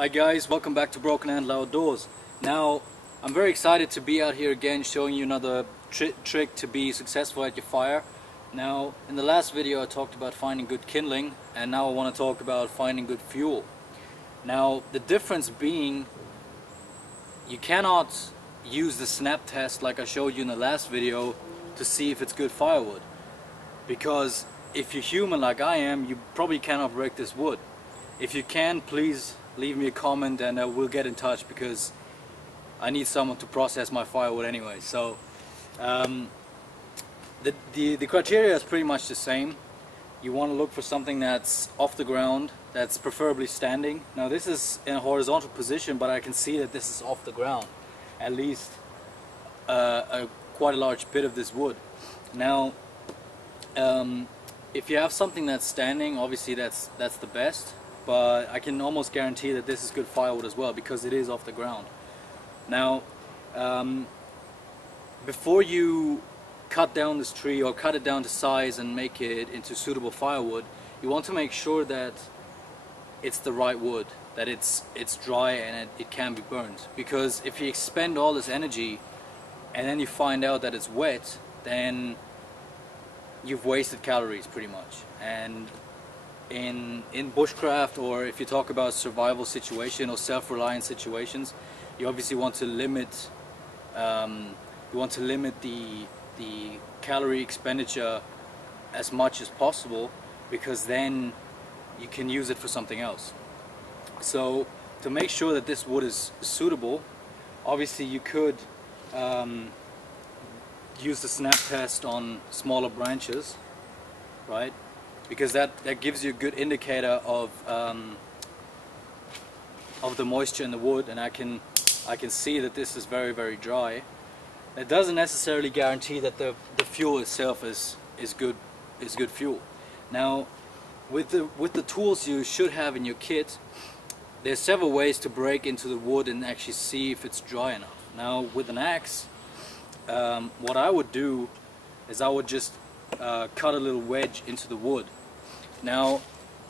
Hi guys, welcome back to Broken Handle Outdoors. Now, I'm very excited to be out here again showing you another trick to be successful at your fire. Now, in the last video I talked about finding good kindling, and now I want to talk about finding good fuel. Now, the difference being, you cannot use the snap test like I showed you in the last video to see if it's good firewood. Because if you're human like I am, you probably cannot break this wood. If you can, please leave me a comment and we'll get in touch, because I need someone to process my firewood anyway. So the criteria is pretty much the same. You want to look for something that's off the ground, that's preferably standing. Now this is in a horizontal position, but I can see that this is off the ground, at least quite a large bit of this wood. Now if you have something that's standing, obviously that's the best. But I can almost guarantee that this is good firewood as well, because it is off the ground. Now, before you cut down this tree or cut it down to size and make it into suitable firewood, you want to make sure that it's the right wood, that it's dry and it can be burned. Because if you expend all this energy and then you find out that it's wet, then you've wasted calories pretty much. And in bushcraft, or if you talk about survival situation or self-reliant situations, you obviously want to limit the calorie expenditure as much as possible, because then you can use it for something else. So to make sure that this wood is suitable, obviously you could use the snap test on smaller branches, right? Because that gives you a good indicator of the moisture in the wood, and I can see that this is very, very dry. It doesn't necessarily guarantee that the fuel itself is good fuel. Now, with the tools you should have in your kit, there's several ways to break into the wood and actually see if it's dry enough. Now, with an axe, what I would do is I would just cut a little wedge into the wood. Now,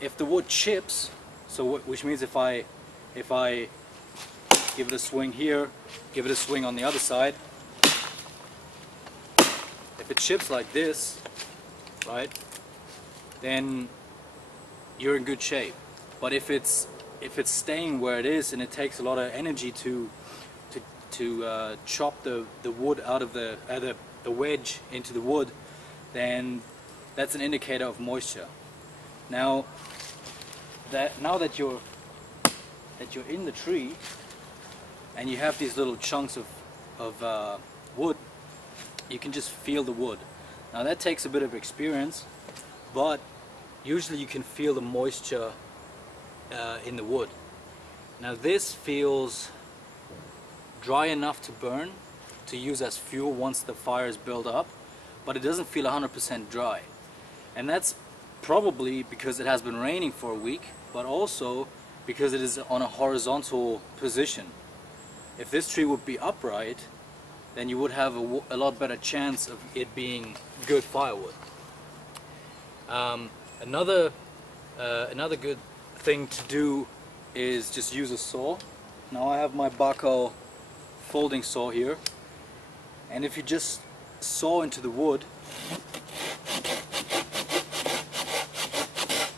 if the wood chips, which means if I give it a swing here, give it a swing on the other side, if it chips like this, right, then you're in good shape. But if it's staying where it is and it takes a lot of energy to chop the wood out of the wedge into the wood, then that's an indicator of moisture. Now that you're in the tree and you have these little chunks of wood, you can just feel the wood. Now that takes a bit of experience, but usually you can feel the moisture in the wood. Now this feels dry enough to burn, to use as fuel once the fire is built up, but it doesn't feel 100% dry. And that's probably because it has been raining for a week, but also because it is on a horizontal position. If this tree would be upright, then you would have a lot better chance of it being good firewood. Another good thing to do is just use a saw. Now I have my Baco folding saw here, and if you just saw into the wood,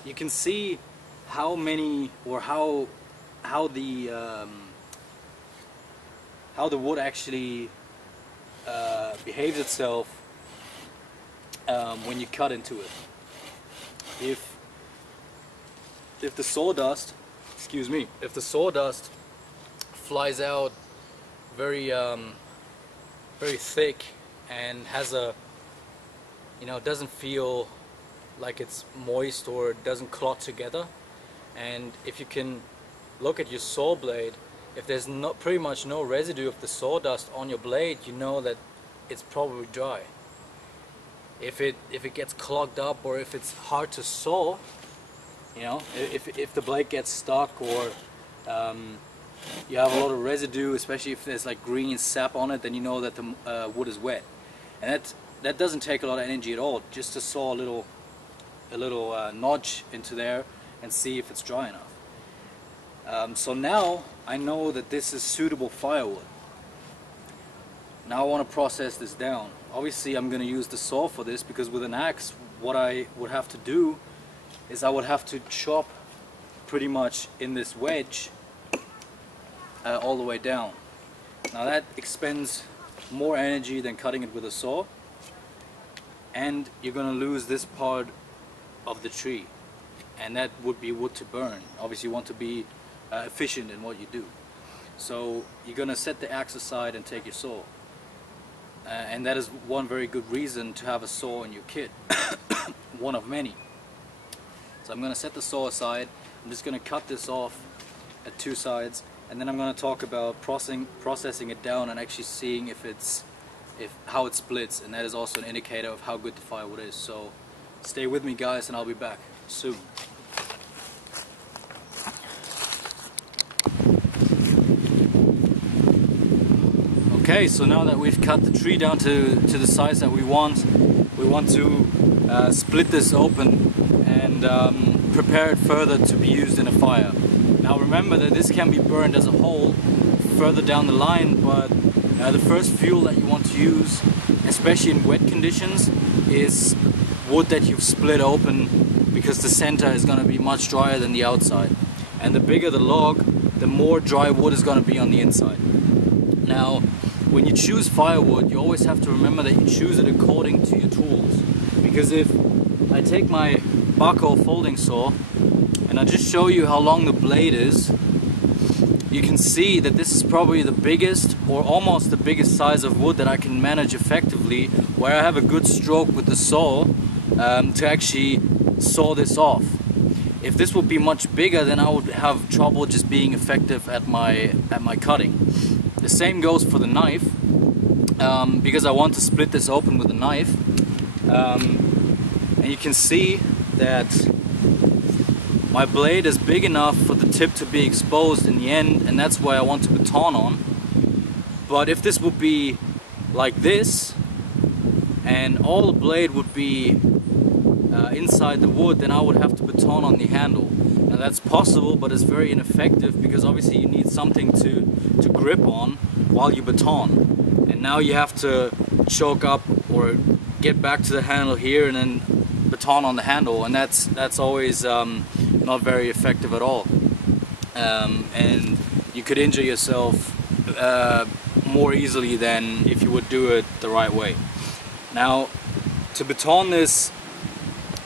you can see how many, or how the wood actually behaves itself when you cut into it. If the sawdust, excuse me, if the sawdust flies out very very thick and has a, doesn't feel like it's moist, or it doesn't clot together, and if you can look at your saw blade, if there's pretty much no residue of the sawdust on your blade, you know that it's probably dry. If it gets clogged up, or if it's hard to saw, if the blade gets stuck, or you have a lot of residue, especially if there's like green sap on it, then you know that the wood is wet. And that doesn't take a lot of energy at all, just to saw a little notch into there and see if it's dry enough. So now I know that this is suitable firewood. Now I want to process this down. Obviously I'm going to use the saw for this, because with an axe what I would have to do is I would have to chop pretty much in this wedge all the way down. Now that expends more energy than cutting it with a saw, and you're going to lose this part of the tree, and that would be wood to burn. Obviously you want to be efficient in what you do. So you're going to set the axe aside and take your saw. And that is one very good reason to have a saw in your kit. One of many. So I'm going to set the saw aside. I'm just going to cut this off at two sides, and then I'm going to talk about processing it down and actually seeing how it splits, and that is also an indicator of how good the firewood is. So stay with me guys, and I'll be back soon. Okay, so now that we've cut the tree down to the size that we want to split this open and prepare it further to be used in a fire. Now remember that this can be burned as a whole further down the line, but the first fuel that you want to use, especially in wet conditions, is wood that you've split open, because the center is going to be much drier than the outside. And the bigger the log, the more dry wood is going to be on the inside. Now, when you choose firewood, you always have to remember that you choose it according to your tools. Because if I take my Baco folding saw and I just show you how long the blade is, you can see that this is probably the biggest, or almost the biggest size of wood that I can manage effectively, where I have a good stroke with the saw to actually saw this off. If this would be much bigger, then I would have trouble just being effective at my cutting. The same goes for the knife, because I want to split this open with a knife, and you can see that my blade is big enough for the tip to be exposed in the end, and that's why I want to baton on. But if this would be like this, and all the blade would be inside the wood, then I would have to baton on the handle. Now that's possible, but it's very ineffective, because obviously you need something to grip on while you baton. And now you have to choke up or get back to the handle here and then baton on the handle, and that's always not very effective at all. And you could injure yourself more easily than if you would do it the right way. Now, to baton this,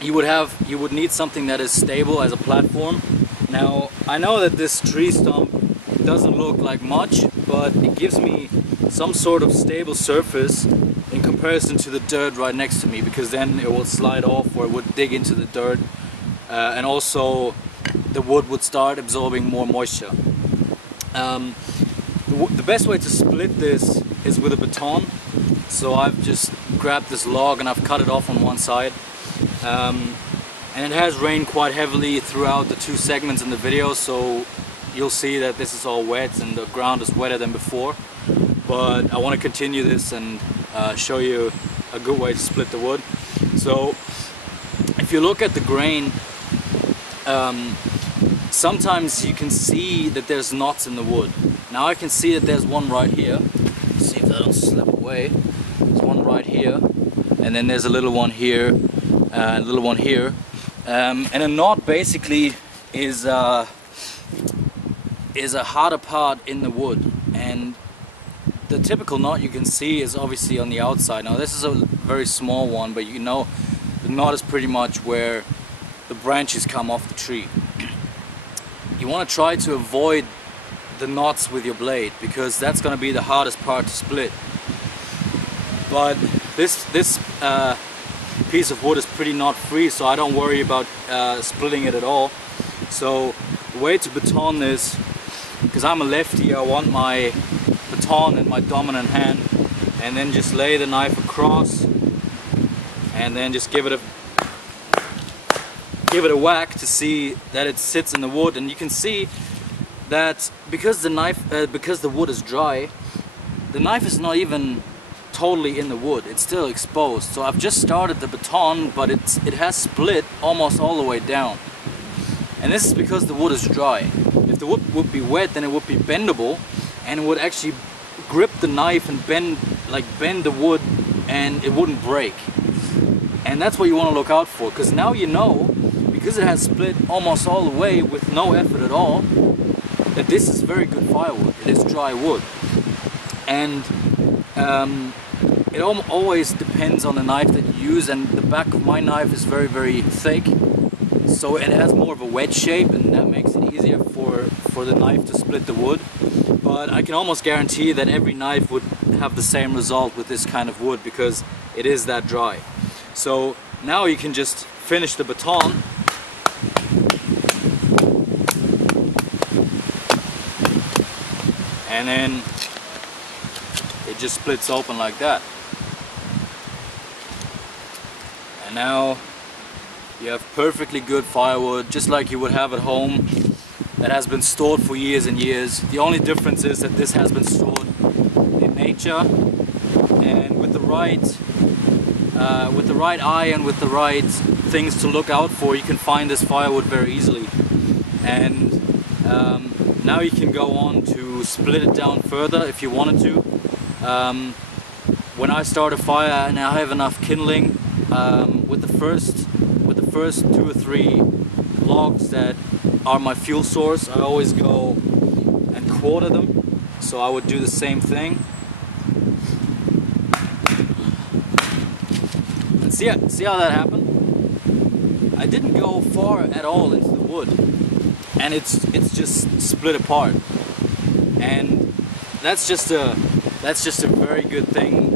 you would need something that is stable as a platform. Now, I know that this tree stump doesn't look like much, but it gives me some sort of stable surface in comparison to the dirt right next to me, because then it will slide off or it would dig into the dirt, and also the wood would start absorbing more moisture. The best way to split this is with a baton. So I've just grabbed this log and I've cut it off on one side. And it has rained quite heavily throughout the two segments in the video, so you'll see that this is all wet and the ground is wetter than before. But I want to continue this and show you a good way to split the wood. So if you look at the grain, sometimes you can see that there's knots in the wood. Now I can see that there's one right here. Let's see if that'll slip away. There's one right here, and then there's a little one here, and a little one here. And a knot basically is a harder part in the wood, and the typical knot you can see is obviously on the outside. Now this is a very small one, but you know the knot is pretty much where the branches come off the tree. You want to try to avoid the knots with your blade, because that's going to be the hardest part to split. But this piece of wood is pretty knot free, so I don't worry about splitting it at all. So the way to baton this, because I'm a lefty, I want my baton in my dominant hand, and then just lay the knife across and then just give it a whack to see that it sits in the wood. And you can see that because the wood is dry, the knife is not even totally in the wood, it's still exposed. So I've just started the baton, but it has split almost all the way down, and this is because the wood is dry. if the wood would be wet, then it would be bendable, and it would actually grip the knife and bend the wood, and it wouldn't break. And that's what you want to look out for, because now you know, because it has split almost all the way with no effort at all, that this is very good firewood. It is dry wood. And it always depends on the knife that you use, and the back of my knife is very, very thick, so it has more of a wedge shape, and that makes it easier for the knife to split the wood. But I can almost guarantee that every knife would have the same result with this kind of wood, because it is that dry. So now you can just finish the baton. And then it just splits open like that. And now you have perfectly good firewood, just like you would have at home, that has been stored for years and years. The only difference is that this has been stored in nature, and with the right eye and with the right things to look out for, you can find this firewood very easily. And now you can go on to split it down further if you wanted to. When I start a fire and I have enough kindling, with the first 2 or 3 logs that are my fuel source, I always go and quarter them. So I would do the same thing. And see how that happened? I didn't go far at all into the wood, and it's just split apart. And that's just a very good thing,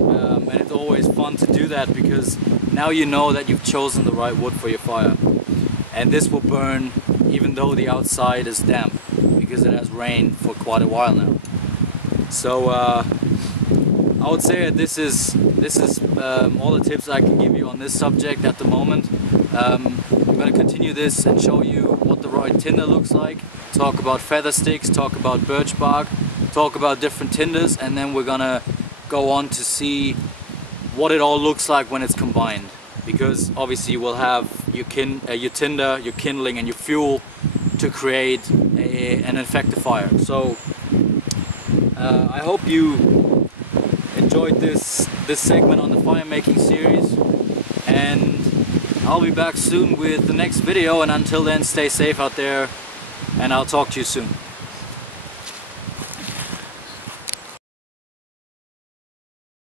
and it's always fun to do that, because now you know that you've chosen the right wood for your fire. And this will burn even though the outside is damp, because it has rained for quite a while now. So I would say that this is all the tips I can give you on this subject at the moment. I'm going to continue this and show you what the right tinder looks like, talk about feather sticks, talk about birch bark, talk about different tinders, and then we're going to go on to see what it all looks like when it's combined. Because obviously you will have your tinder, your kindling and your fuel to create an effective fire. So I hope you enjoyed this segment on the fire making series, and I'll be back soon with the next video, and until then, stay safe out there, and I'll talk to you soon.